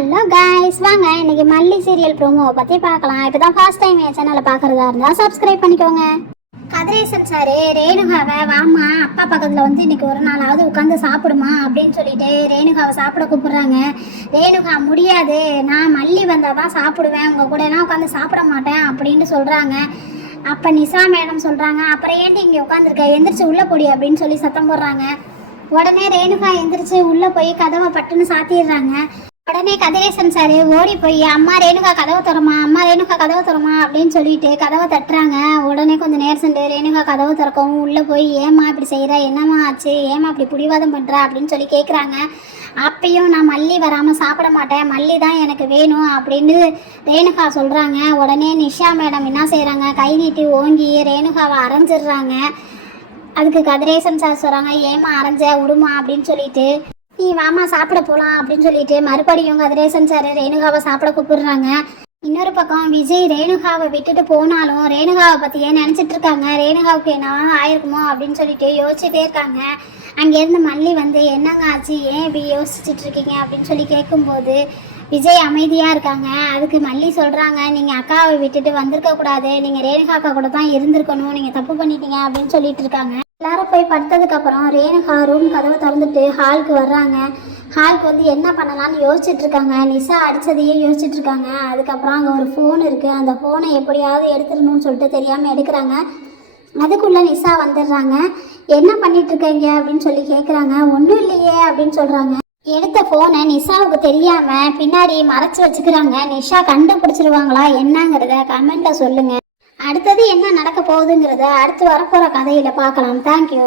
Hello guys, வாங்க இன்னைக்கு மல்லி சீரியல் ப்ரோமோவை பற்றி பார்க்கலாம். இப்போ தான் ஃபர்ஸ்ட் டைம் என் சேனலை பார்க்குறதா இருந்தால் சப்ஸ்கிரைப் பண்ணிக்கோங்க. கதிரேசன் சார் ரேணுகாவை வாமா அப்பா பக்கத்தில் வந்து இன்னைக்கு ஒரு நாளாவது உட்காந்து சாப்பிடுமா அப்படின்னு சொல்லிட்டு ரேணுகாவை சாப்பிட கூப்பிடுறாங்க. ரேணுகா முடியாது, நான் மல்லி வந்தால் தான் சாப்பிடுவேன், உங்கள் கூடலாம் உட்காந்து சாப்பிட மாட்டேன் அப்படின்னு சொல்கிறாங்க. அப்போ நிஷா மேடம் சொல்கிறாங்க, அப்புறம் ஏன்ட்டு இங்கே உட்காந்துருக்க, எந்திரிச்சு உள்ளே போடி அப்படின்னு சொல்லி சத்தம் போடுறாங்க. உடனே ரேணுகா எந்திரிச்சு உள்ளே போய் கதவை பட்டுன்னு சாத்திடுறாங்க. உடனே கதிரேசன் சார் ஓடி போய் அம்மா ரேணுகா கதவை தரமா, அம்மா ரேணுகா கதவை தரமா அப்படின்னு சொல்லிட்டு கதவை தட்டுறாங்க. உடனே கொஞ்சம் நேரம் சென்று ரேணுகா கதவை திறக்கவும் உள்ளே போய் ஏமா இப்படி செய்கிற, என்னம்மா ஆச்சு, ஏமா இப்படி பிடிவாதம் பண்ணுற அப்படின்னு சொல்லி கேட்குறாங்க. அப்பயும் நான் மல்லி வராமல் சாப்பிட மாட்டேன், மல்லி தான் எனக்கு வேணும் அப்படின்னு ரேணுகா சொல்கிறாங்க. உடனே நிஷா மேடம் என்ன செய்கிறாங்க, கை நீட்டி ஓங்கி ரேணுகாவை அரைஞ்சிடுறாங்க. அதுக்கு கதிரேசன் சார் சொல்கிறாங்க, ஏமா அரைஞ்ச விடுமா அப்படின்னு சொல்லிட்டு, நீ வாமா சாப்பிட போகலாம் அப்படின்னு சொல்லிட்டு மறுபடியும் கதிரேசன் சார் ரேணுகாவை சாப்பிட கூப்பிடுறாங்க. இன்னொரு பக்கம் விஜய் ரேணுகாவை விட்டுட்டு போனாலும் ரேணுகாவை பற்றியே நினச்சிட்டு இருக்காங்க. ரேணுகாவுக்கு என்ன ஆயிருக்குமோ அப்படின்னு சொல்லிட்டு யோசிச்சுட்டே இருக்காங்க. அங்கேருந்து மல்லி வந்து என்னங்க ஆச்சு, ஏன் இப்படி யோசிச்சுட்டு இருக்கீங்க அப்படின்னு சொல்லி கேட்கும்போது விஜய் அமைதியாக இருக்காங்க. அதுக்கு மல்லி சொல்கிறாங்க, நீங்கள் அக்காவை விட்டுட்டு வந்திருக்கக்கூடாது, நீங்கள் ரேணுகா அக்கா கூட தான் இருந்திருக்கணும், நீங்கள் தப்பு பண்ணிட்டீங்க அப்படின்னு சொல்லிட்டு இருக்காங்க. எல்லாரும் போய் படுத்ததுக்கப்புறம் ரேணுகா ரூம் கதவை திறந்துட்டு ஹாலுக்கு வர்றாங்க. ஹாலுக்கு வந்து என்ன பண்ணலான்னு யோசிச்சுட்டு இருக்காங்க. நிஷா அடித்ததையே யோசிச்சுட்டு இருக்காங்க. அதுக்கப்புறம் அங்கே ஒரு ஃபோன் இருக்குது, அந்த ஃபோனை எப்படியாவது எடுத்துடணும்னு சொல்லிட்டு தெரியாமல் எடுக்கிறாங்க. அதுக்குள்ளே நிஷா வந்துடுறாங்க. என்ன பண்ணிட்டு இருக்கீங்க அப்படின்னு சொல்லி கேட்குறாங்க. ஒன்றும் இல்லையே அப்படின்னு சொல்கிறாங்க. எடுத்த ஃபோனை நிஷாவுக்கு தெரியாமல் பின்னாடி மறைச்சி வச்சுக்கிறாங்க. நிஷா கண்டுபிடிச்சிருவாங்களா என்னங்கிறத கமெண்ட்டில் சொல்லுங்கள். அடுத்தது என்ன நடக்க போகுதுங்கிறத அடுத்து வரப்போகிற கதையில் பார்க்கலாம். தேங்க்யூ.